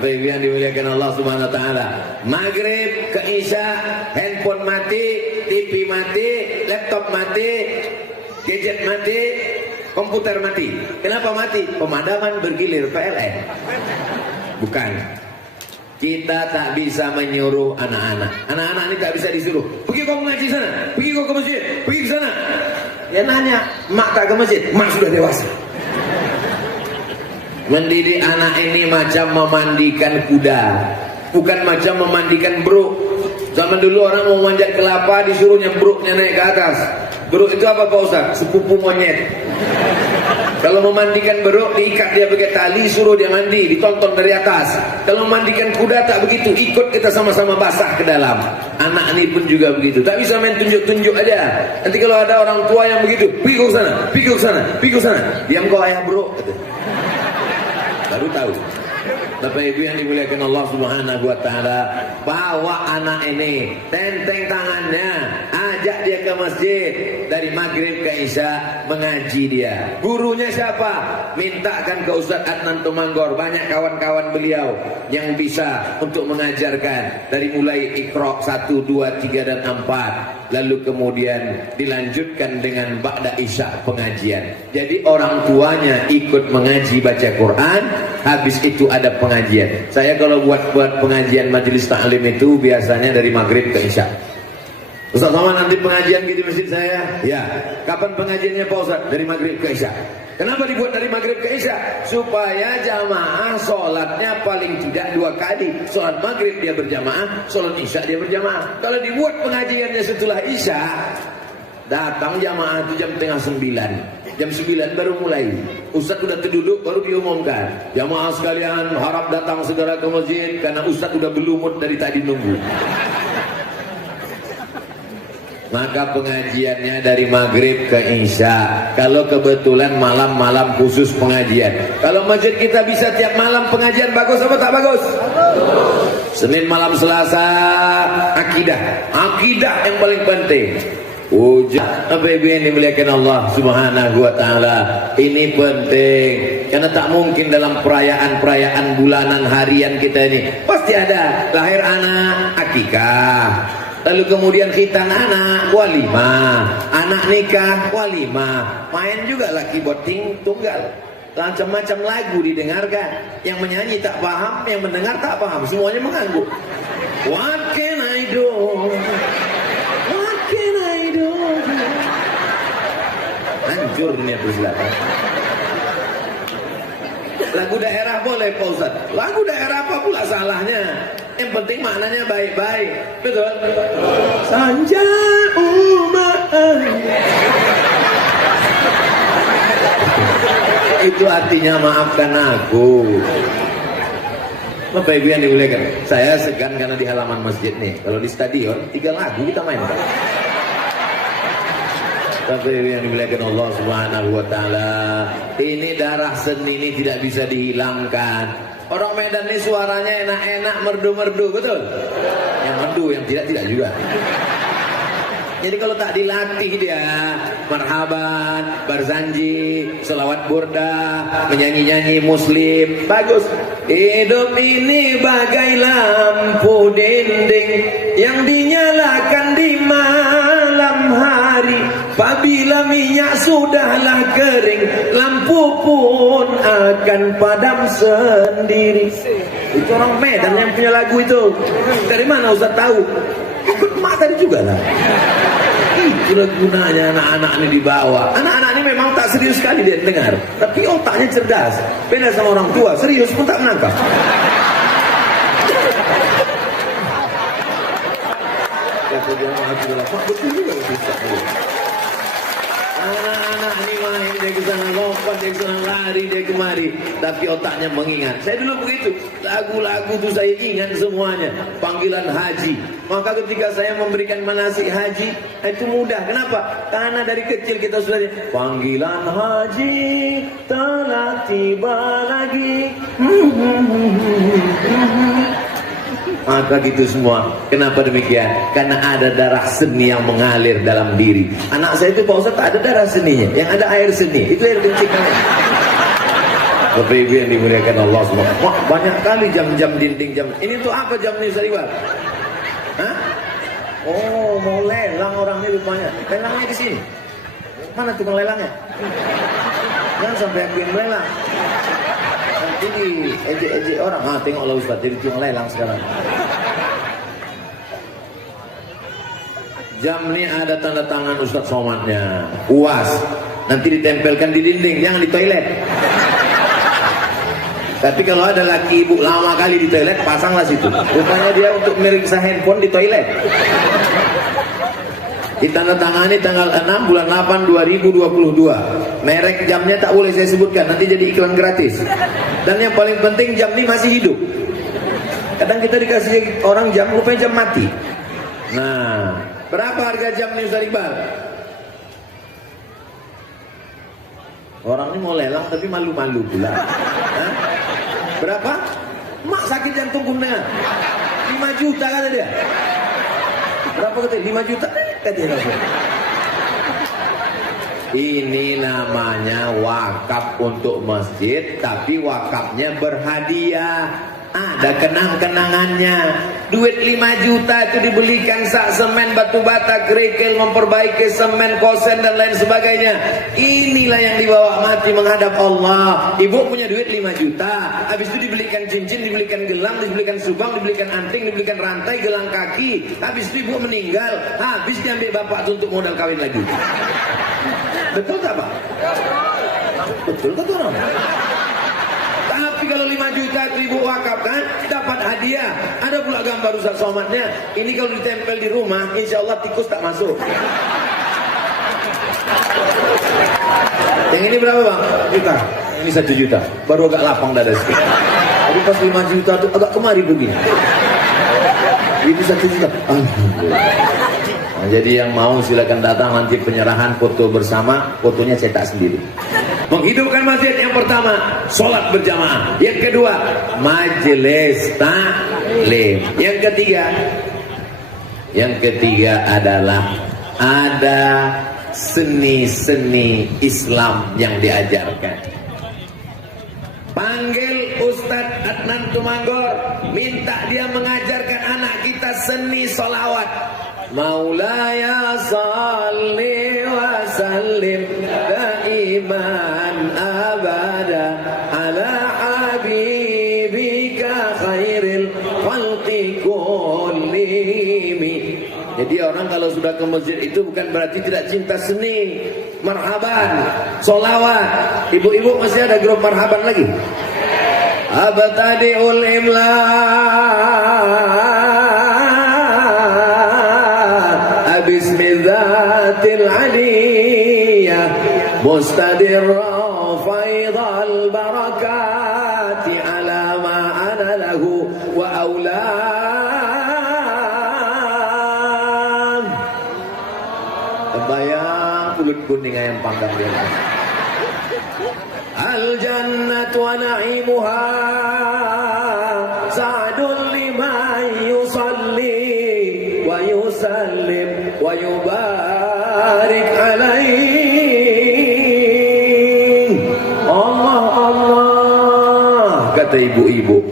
Bapak Ibu yang dimuliakan Allah Subhanahu wa taala. Maghrib ke Isya, handphone mati, TV mati, laptop mati, gadget mati, komputer mati. Kenapa mati? Pemadaman bergilir PLN. Bukan. Kita tak bisa menyuruh anak-anak. Anak-anak ini tak bisa disuruh. Pergi kau mengaji sana, pergi kau ke masjid, pergi ke sana. Dia nanya, mak tak ke masjid? Mak sudah dewasa. Mendidik anak ini macam memandikan kuda, bukan macam memandikan beruk. Zaman dulu orang mau manjat kelapa disuruh nyembruknya naik ke atas. Beruk itu apa Pak Ustaz? Sepupu monyet. Kalau memandikan beruk diikat dia pakai tali, suruh dia mandi, ditonton dari atas. Kalau memandikan kuda tak begitu, ikut kita sama-sama basah ke dalam. Anak ini pun juga begitu, tak bisa main tunjuk-tunjuk aja. Nanti kalau ada orang tua yang begitu, pergi ke sana, pergi ke sana, pergi ke sana. Diam kau ayah beruk. Baru tahu. Bapak Ibu yang dimuliakan Allah Subhanahu wa taala, bawa anak ini, tenteng tangannya, ajak dia ke masjid, dari maghrib ke Isya mengaji dia. Gurunya siapa? Mintakan ke Ustaz Adnan Tumanggor, banyak kawan-kawan beliau yang bisa untuk mengajarkan dari mulai Iqra 1, 2, 3 dan 4. Lalu kemudian dilanjutkan dengan ba'da Isya pengajian. Jadi orang tuanya ikut mengaji baca Quran, habis itu ada pengajian. Saya kalau buat pengajian majelis taklim itu biasanya dari maghrib ke Isya. Ustaz Somad nanti pengajian gitu masjid saya. Ya. Kapan pengajiannya Pak Ustaz? Dari maghrib ke Isya. Kenapa dibuat dari maghrib ke Isya? Supaya jamaah sholatnya paling tidak 2 kali. Sholat maghrib dia berjamaah, sholat Isya dia berjamaah. Kalau dibuat pengajiannya setelah Isya, datang jamaah itu jam tengah 9. Jam 9 baru mulai. Ustaz udah terduduk baru diumumkan. Jamaah sekalian harap datang segera ke masjid karena Ustaz udah berlumut dari tadi nunggu. Maka pengajiannya dari maghrib ke Isya. Kalau kebetulan malam-malam khusus pengajian. Kalau masjid kita bisa tiap malam pengajian, bagus apa tak bagus? Senin malam Selasa akidah. Akidah yang paling penting. Bapak Ibu yang dimuliakan Allah Subhanahu wa taala, ini penting karena tak mungkin dalam perayaan-perayaan bulanan harian kita ini pasti ada lahir anak, akikah, lalu kemudian khitan anak, walimah, anak nikah, walimah, main juga lah keyboard tunggal, macam-macam lagu didengarkan. Yang menyanyi tak paham, yang mendengar tak paham, semuanya mengangguk. What can I do? Hancur dunia persilatan. Lagu daerah boleh Pak Ustaz. Lagu daerah apa pula salahnya? Yang penting maknanya baik-baik. Betul? Sanja itu artinya maafkan aku. Bapak Ibu yang dimuliakan, saya segan karena di halaman masjid nih. Kalau di stadion 3 lagu kita mainkan. Bapak Ibu yang dimuliakan Allah Subhanahu wa taala, ini darah seni ini tidak bisa dihilangkan. Orang Medan ini suaranya enak-enak, merdu-merdu, betul? Yang merdu, yang tidak juga. Jadi kalau tak dilatih dia marhaban, barzanji, selawat burda, menyanyi-nyanyi muslim, bagus. Hidup ini bagai lampu dinding yang dinyalakan di malam hari. Apabila minyak sudahlah kering, lampu pun akan padam sendiri. Itu orang Medan yang punya lagu itu. Dari mana Ustaz tahu? Ikut mak tadi juga lah. Itulah gunanya anak-anak ini dibawa. Anak-anak ini memang tak serius sekali dia dengar, tapi otaknya cerdas. Beda sama orang tua, serius pun tak menangkap. Betul juga bisa. Anak-anak ini main, dia ke sana lompat, dia ke sana lari, dia kemari, tapi otaknya mengingat. Saya dulu begitu, lagu-lagu itu saya ingat semuanya. Panggilan haji, maka ketika saya memberikan manasik haji, itu mudah. Kenapa? Karena dari kecil kita sudah panggilan haji telah tiba lagi. Maka gitu semua. Kenapa demikian? Karena ada darah seni yang mengalir dalam diri. Anak saya itu Pak Ustaz tak ada darah seninya, yang ada air seni. Itu air kencing. Bapak Ibu yang dimuliakan Allah semua. Wah, banyak kali jam-jam dinding jam. Ini tuh apa jam ini Ustaz Iqbal? Hah? Oh, mau lelang orang ini rupanya. Lelangnya di sini. Mana tukang lelangnya? Jangan sampai aku yang melelang. Nanti di ejek-ejek orang. Ah, tengoklah Ustaz, jadi tukang lelang sekarang. Jam ini ada tanda tangan Ustaz Somatnya. UAS. Nanti ditempelkan di dinding, jangan di toilet. Tapi kalau ada laki ibu lama kali di toilet, pasanglah situ. Rupanya dia untuk meriksa handphone di toilet. Ditandatangani tanggal 6 bulan 8 2022. Merek jamnya tak boleh saya sebutkan, nanti jadi iklan gratis. Dan yang paling penting jam ini masih hidup. Kadang kita dikasih orang jam, rupanya jam mati. Nah, berapa harga jam ini Ustaz Iqbal? Orang ini mau lelang tapi malu-malu pula. Hah? Berapa? Mak sakit jantung kumdengar. 5 juta kata dia. Berapa kata? 5 juta? Kata dia langsung. Ini namanya wakaf untuk masjid, tapi wakafnya berhadiah. Ada kenang-kenangannya. Duit 5 juta itu dibelikan sak semen, batu bata, kerikil, memperbaiki semen, kosen dan lain sebagainya. Inilah yang dibawa mati menghadap Allah. Ibu punya duit 5 juta, habis itu dibelikan cincin, dibelikan gelang, dibelikan subang, dibelikan anting, dibelikan rantai, gelang kaki. Habis itu ibu meninggal, habis diambil bapak untuk modal kawin lagi. Betul tak Pak? Betul kata orang. Tapi kalau 5 juta itu ibu wakafkan, dapat hadiah. Ada pula gambar Ustaz Somatnya. Ini kalau ditempel di rumah, insya Allah tikus tak masuk. Yang ini berapa Bang? Juta. Ini 1 juta. Baru agak lapang dada sedikit. Tapi pas 5 juta itu agak kemari begini. Ini 1 juta. Nah, jadi yang mau silakan datang, nanti penyerahan foto bersama, fotonya cetak sendiri. Menghidupkan masjid yang pertama, sholat berjamaah. Yang kedua, majelis taklim. Yang ketiga adalah ada seni-seni Islam yang diajarkan. Panggil Ustadz Adnan Tumanggor, minta dia mengajarkan anak kita seni sholawat. Maulaya salli wa sallim daiman abada ala habibika khairil khalqi kullihim. Jadi orang kalau sudah ke masjid itu bukan berarti tidak cinta seni. Marhaban, solawat. Ibu-ibu masih ada grup marhaban lagi? Abtadi'ul imla bismillatil aliyah mustadirra faidal barakati ala ma ana lahu wa aulam. Kebayang kulit kuning ayam panggang dia. Al jannatu wa na'imuha sa'dun liman yusalli wa yusallim wa yubarik alaih. Allah Allah, kata ibu-ibu.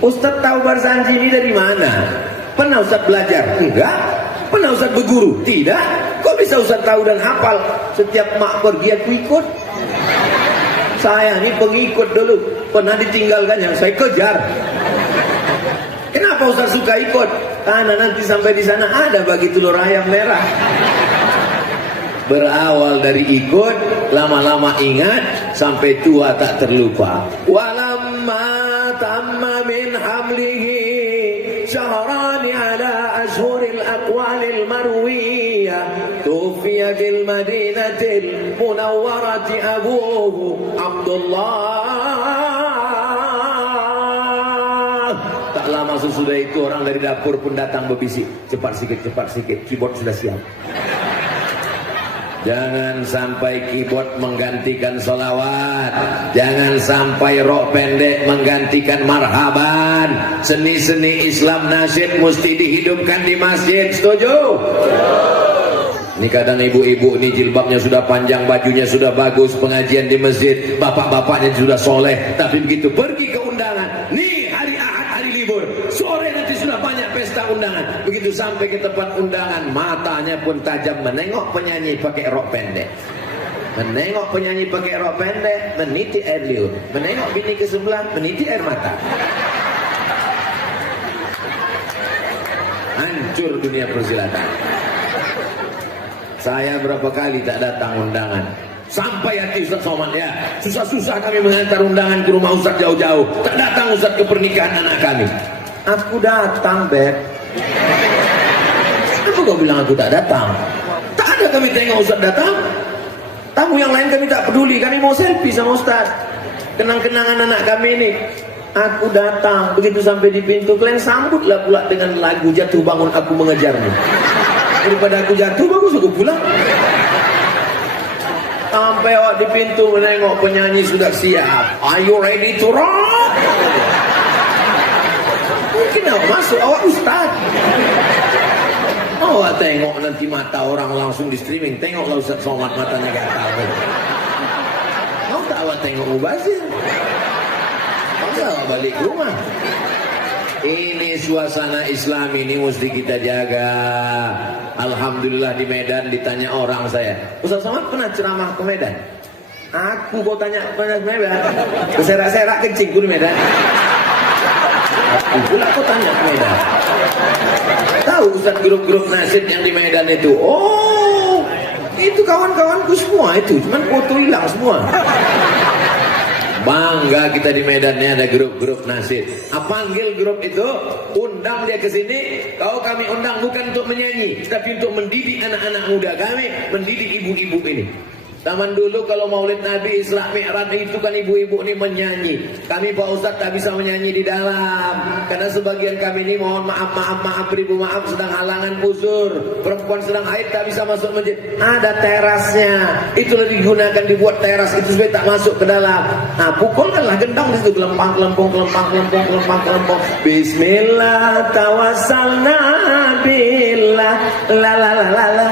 Ustaz tahu Barzanji ini dari mana? Pernah Ustaz belajar? Enggak. Pernah Ustaz berguru? Tidak. Kok bisa Ustaz tahu dan hafal? Setiap mak pergi aku ikut. Saya ini pengikut dulu. Pernah ditinggalkan yang saya kejar. Kenapa Ustaz suka ikut? Karena nanti sampai di sana ada bagi telur ayam merah. Berawal dari ikut, lama-lama ingat, sampai tua tak terlupa. Walamma tamma min hamlihi syahrani ala ashhuril aqwalil marwiyah tufiya fil madinatil munawwarati abuhu Abdullah. Tak lama sesudah itu orang dari dapur pun datang berbisik, cepat sikit, keyboard sudah siap. Jangan sampai keyboard menggantikan sholawat. Jangan sampai rok pendek menggantikan marhaban. Seni-seni Islam nasyid mesti dihidupkan di masjid. Setuju? Ini kadang ibu-ibu ini jilbabnya sudah panjang, bajunya sudah bagus, pengajian di masjid, bapak-bapaknya sudah soleh, tapi begitu pergi ke undangan, nih hari Ahad, hari libur, sore nanti sudah banyak pesta undangan. Begitu sampai ke tempat undangan, matanya pun tajam menengok penyanyi pakai rok pendek. Menengok penyanyi pakai rok pendek, meniti air liur. Menengok bini ke sebelah, meniti air mata. Hancur dunia persilatan. Saya berapa kali tak datang undangan. Sampai hati Ustaz Somad ya, susah-susah kami mengantar undangan ke rumah Ustaz jauh-jauh. Tak datang Ustaz ke pernikahan anak kami. Aku datang, Beb. Kenapa kau bilang aku tak datang? Tak ada kami tengok Ustaz datang. Tamu yang lain kami tak peduli, kami mau selfie sama Ustaz. Kenang-kenangan anak kami ini. Aku datang, begitu sampai di pintu, kalian sambutlah pula dengan lagu Jatuh Bangun Aku Mengejarmu. Daripada aku jatuh, bagus aku pulang. Sampai awak di pintu menengok penyanyi sudah siap. Are you ready to rock? Mungkin awak masuk, awak Ustaz. Awak tengok nanti mata orang langsung di streaming. Tengoklah Ustaz Somad matanya gatal. Mau tak awak tengok mubazir? Masa awak balik ke rumah? Ini suasana Islam ini mesti kita jaga. Alhamdulillah di Medan ditanya orang saya, Ustaz Somad pernah ceramah ke Medan? Aku kau tanya ke Medan? Keserak-serak kencing di Medan. Aku pula kau tanya ke Medan. Tahu Ustaz grup-grup nasib yang di Medan itu? Oh, itu kawan-kawanku semua itu, cuman foto hilang semua. Bangga kita di Medan ini ada grup-grup nasib. Panggil grup itu, undang dia ke sini. Kau kami undang bukan untuk menyanyi, tapi untuk mendidik anak-anak muda kami, mendidik ibu-ibu ini. Zaman dulu kalau Maulid Nabi Isra Mi'raj itu kan ibu-ibu ini menyanyi. Kami Pak Ustadz tak bisa menyanyi di dalam, karena sebagian kami ini mohon maaf beribu maaf sedang halangan uzur. Perempuan sedang haid tak bisa masuk masjid. Ada terasnya, itulah digunakan dibuat teras itu supaya tak masuk ke dalam. Nah pukulkanlah gendang di situ, kelempang. Bismillah tawassalna billah la la la la la.